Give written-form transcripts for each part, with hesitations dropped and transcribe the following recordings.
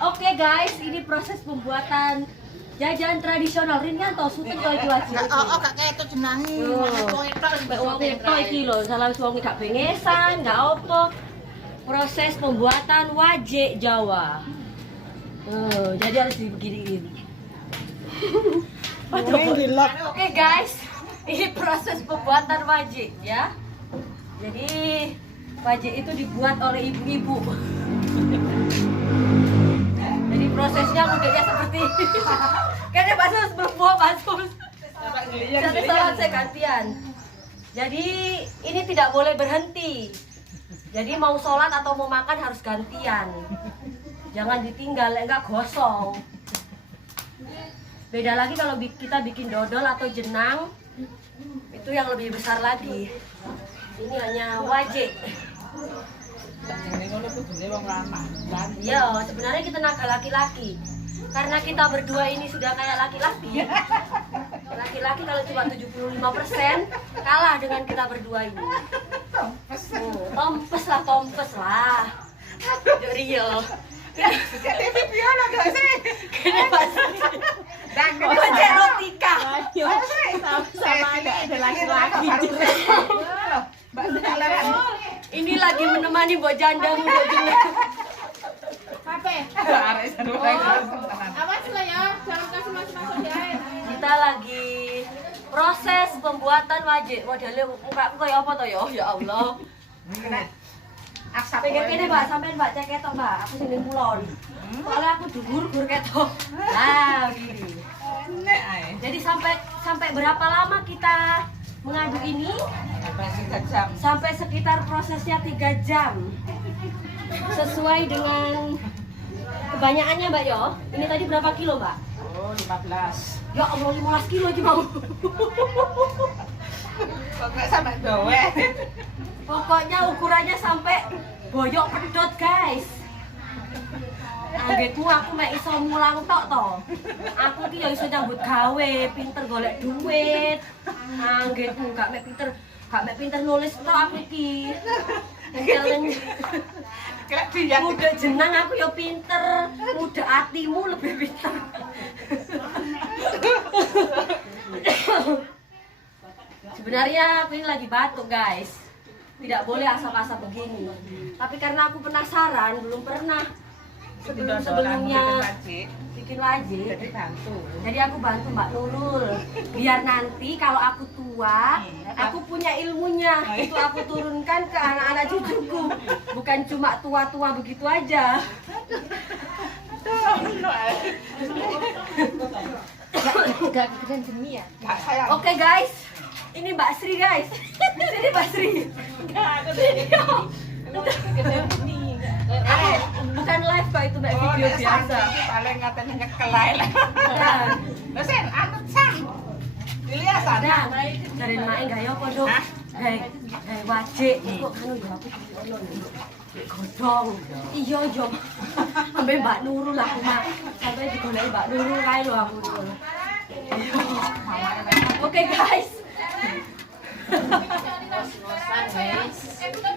Oke guys, ini proses pembuatan jajan tradisional. Rin kan toh suteng toh iki wajib. Oh, gak kayak itu jenangi. Wong itu iki lho, salah wong gak bengesan, gak opo. Proses pembuatan wajik Jawa. Jadi harus dibeginiin. Oke guys, ini proses pembuatan wajik ya. Jadi wajik itu dibuat oleh ibu-ibu. Jadi prosesnya mudahnya seperti ini. Kayaknya Mbak Sus berbuah Mbak Sus. Jadi salah saya gantian. Jadi ini tidak boleh berhenti. Jadi mau sholat atau mau makan harus gantian. Jangan ditinggal, enggak gosong. Beda lagi kalau kita bikin dodol atau jenang, itu yang lebih besar lagi. Ini hanya wajik. Iya, sebenarnya kita naga laki-laki. Karena kita berdua ini sudah kayak laki-laki. Laki-laki kalau cuma 75% kalah dengan kita berdua ini. Tompes lah. Real. Jadi Viola gak sih? Kenapa sih? Cek Rotika. Sama ada laki-laki. Ini lagi menemani Mbok Janda Mbok Jenda. Awas lah ya, jangan kasih masuk di air. Kita lagi proses pembuatan wajik. Modelnya mukaku kayak apa toh ya? Ya Allah. Pengen kene Mbak, sampean Mbak cek ketok Mbak. Aku sini mulon. Soalnya aku dhuwur ketok. Nah, gini. Jadi sampai berapa lama kita mengaduk ini? Sampai sekitar prosesnya 3 jam. Sesuai dengan kebanyakannya Mbak Yo. Ini tadi berapa kilo Mbak? Oh, 15. Ya Allah 15 kilo aja mau. Kok gak sampai dowe? Pokoknya ukurannya sampai boyok pedot guys. Anggetmu aku mek iso mulang tok to. Aku ki ya iso nyambut gawe, pinter golek duit. Anggetmu gak mek pinter nulis tok aku ki. Muda jenang aku ya pinter, muda hatimu lebih pinter. Sebenarnya aku ini lagi batuk guys. Tidak boleh asap-asap begini. Tapi karena aku penasaran, belum pernah sebelumnya bikin wajik. Jadi aku bantu Mbak Nurul. Biar nanti kalau aku tua, aku punya ilmunya. Itu aku turunkan ke anak-anak cucuku. Bukan cuma tua-tua begitu aja. Gak kegedean gini ya? Oke guys, ini Mbak Sri guys. Ini Mbak Sri. Bukan live Pak, itu Mbak video biasa. Paling ngatain ngekelai lah. Nah, Dosen, anut sang. Dilihat sana. dari main gaya apa dong? Gaya wajik. Kok anu ya aku godong. Iya yo. Sampai Mbak Nurul lah aku mah. Sampai digoleki Mbak Nurul kae lho aku. Oke guys.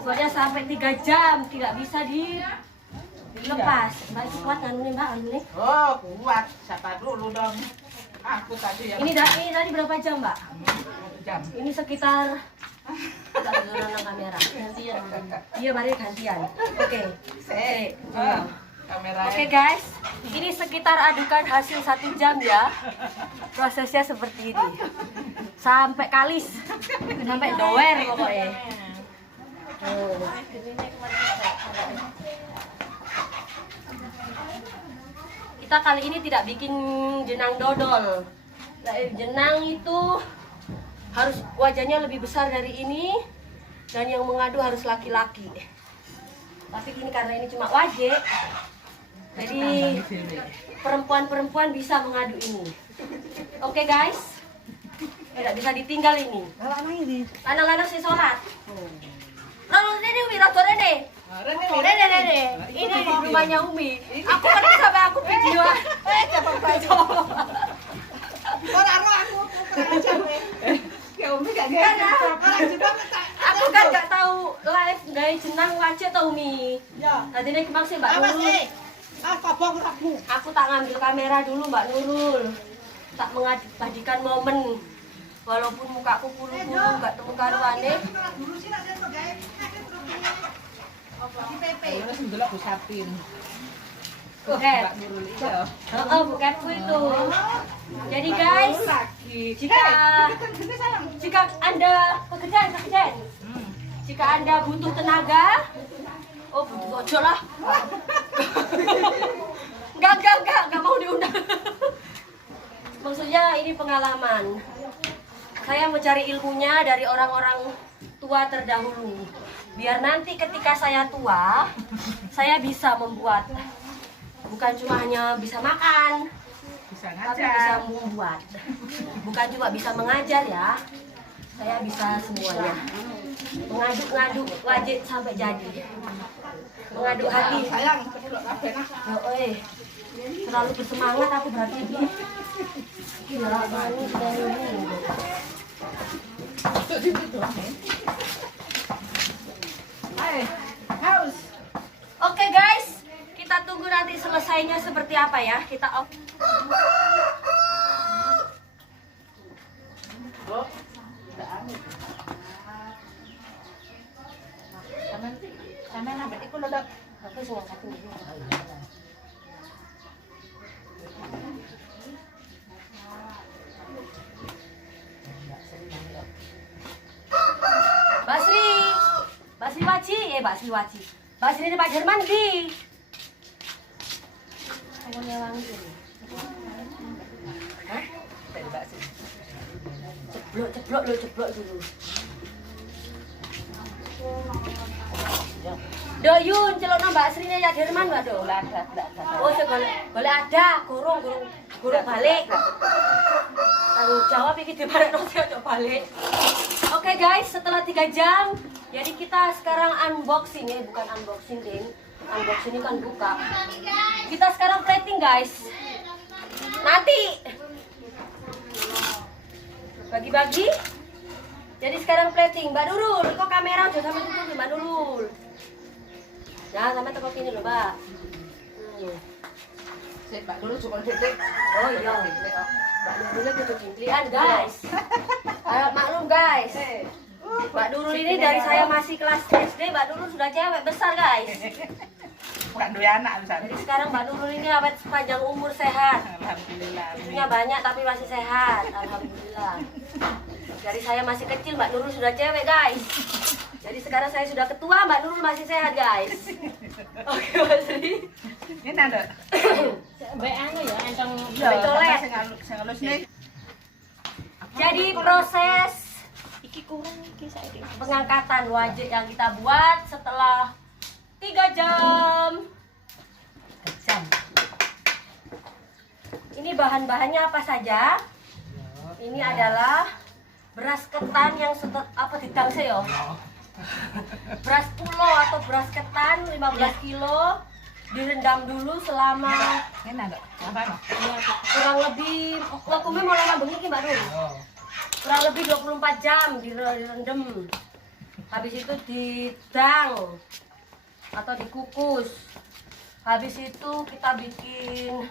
Pokoknya sampai 3 jam tidak bisa dilepas. Mbak itu kuat anu nih Mbak, anu nih. Oh, kuat. Siapa dulu dong? Aku tadi yang Ini tadi berapa jam Mbak? jam. Ini sekitar tak nang kamera. Gantian. Iya, mari gantian. Oke. Kamera. Oke guys, ini sekitar adukan hasil 1 jam ya. Prosesnya seperti ini. Sampai kalis, sampai doer pokoknya. Kita kali ini tidak bikin jenang dodol. Jenang itu harus wajahnya lebih besar dari ini, dan yang mengadu harus laki-laki. Tapi ini karena ini cuma wajik, jadi perempuan-perempuan bisa mengadu ini. Oke guys, tidak bisa ditinggal ini. Lanang-lanang si sholat. Lalu ini Umi, rado Rene. Rene. Ini rumahnya Umi. Aku kan sampai aku video. Ya Umi gak ada. Aku kan gak tahu live dari jenang wajib tau Umi. Ya. Tadi ini maksud Mbak Nurul. Awas, kabong ora Aku tak ngambil kamera dulu Mbak Nurul. Tak mengabadikan momen. Walaupun mukaku pulu-pulu gak temu karuane. Terus ndelok Bu Sapin. Bukan. Mbak Nurul iya. Bukanku itu. Jadi guys, jika Anda pekerjaan, jika Anda butuh tenaga, butuh ojo lah. Enggak mau diundang. Maksudnya ini pengalaman. Saya mencari ilmunya dari orang-orang tua terdahulu. Biar nanti ketika saya tua, saya bisa membuat. Bukan cuma hanya bisa makan, Bisa tapi bisa ngajar. membuat. Bukan cuma bisa mengajar ya. Saya bisa semuanya. Mengaduk-ngaduk wajib sampai jadi. Mengaduk hati. Sayang, kedelok kabeh nak. Terlalu bersemangat aku berarti. Gila, ini sudah ini. Duduk di situ. Hai, haus. Oke guys, kita tunggu nanti selesainya seperti apa ya. Kita off. Oh, enggak anu. Sampean ambek iku lho, Dok. Aku sing ngangkat dulu. Basri Waji. Basri ini Pak Jerman di. Aku nyewangi dulu. Hah? Dari Mbak Sri. Ceblok dulu. Doyun, celokno Mbak Sri ya Jerman enggak do? Ada. Oh, boleh ada, gurung balik. Tanggung jawab iki dibarekno ojo balik. Oke guys, setelah 3 jam, jadi kita sekarang unboxing ya, bukan unboxing ding. Unboxing ini kan buka. Kita sekarang plating guys. Nanti bagi-bagi. Jadi sekarang plating. Mbak Nurul, kok kamera udah sampai tutup Mbak Nurul. Nah, sampai teko kini loh, Mbak. Sik, Mbak Nurul cuma detik. Oh iya. Mbak Nurulnya kudu cimplian guys. Harap maklum guys. Mbak Nurul ini dari saya masih kelas SD, Mbak Nurul sudah cewek besar guys. Bukan duwe anak bisa. Jadi sekarang Mbak Nurul ini awet sepanjang umur sehat. Alhamdulillah. Cucunya banyak tapi masih sehat. Alhamdulillah. Dari saya masih kecil Mbak Nurul sudah cewek guys. Jadi sekarang saya sudah ketua, Mbak Nurul masih sehat guys. Oke Mbak Sri. Ini ada. Mbak anu ya, entong Colek. Sing halus nih. Jadi proses iki kurang iki saiki. pengangkatan wajik yang kita buat setelah 3 jam. Ini bahan-bahannya apa saja? Ini adalah beras ketan yang didang yo. Beras pulo atau beras ketan 15 kilo direndam dulu selama Ini ada. Apa no? kurang lebih lokumnya mau lama bengi Mbak Nur. Kurang lebih 24 jam direndam. Habis itu didang atau dikukus. Habis itu kita bikin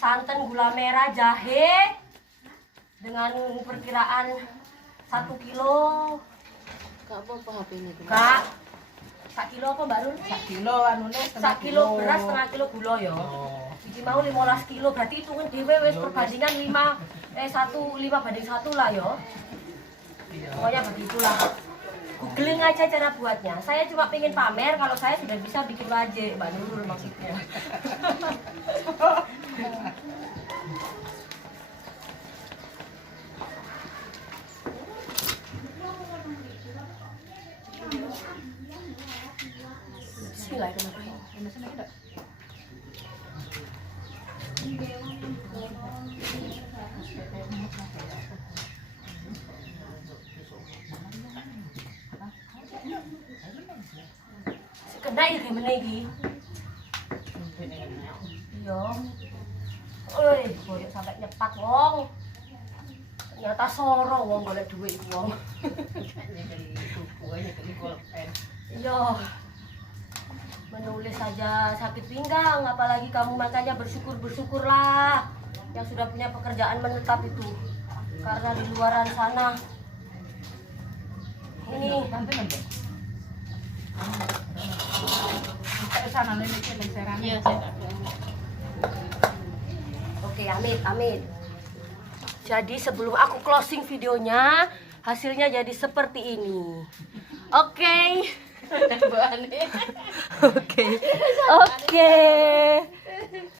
santan, gula merah, jahe dengan perkiraan 1 kilo. Kak apa HP ini? Kak, 1 kilo apa Mbak Nur? 1 kilo anune 1 kilo beras, setengah kilo gula ya. Iki mau 15 kilo, berarti itu kan dhewe wis perbandingan 5 banding 1 lah ya. Pokoknya begitulah. Googling aja cara buatnya. Saya cuma pengen pamer kalau saya sudah bisa bikin wajik, Mbak Nurul maksudnya. Bismillahirrahmanirrahim. Sekedar ya kayak menegi. Iya. Boyok sampai nyepat wong. Ternyata sorong wong golek duit wong. Iya. menulis saja sakit pinggang, apalagi kamu makanya bersyukurlah yang sudah punya pekerjaan menetap itu, karena di luaran sana ini Sana nenek serang. Iya, saya tak ada. oke, amit. Jadi sebelum aku closing videonya, hasilnya jadi seperti ini. Oke. Bu Ani. Oke.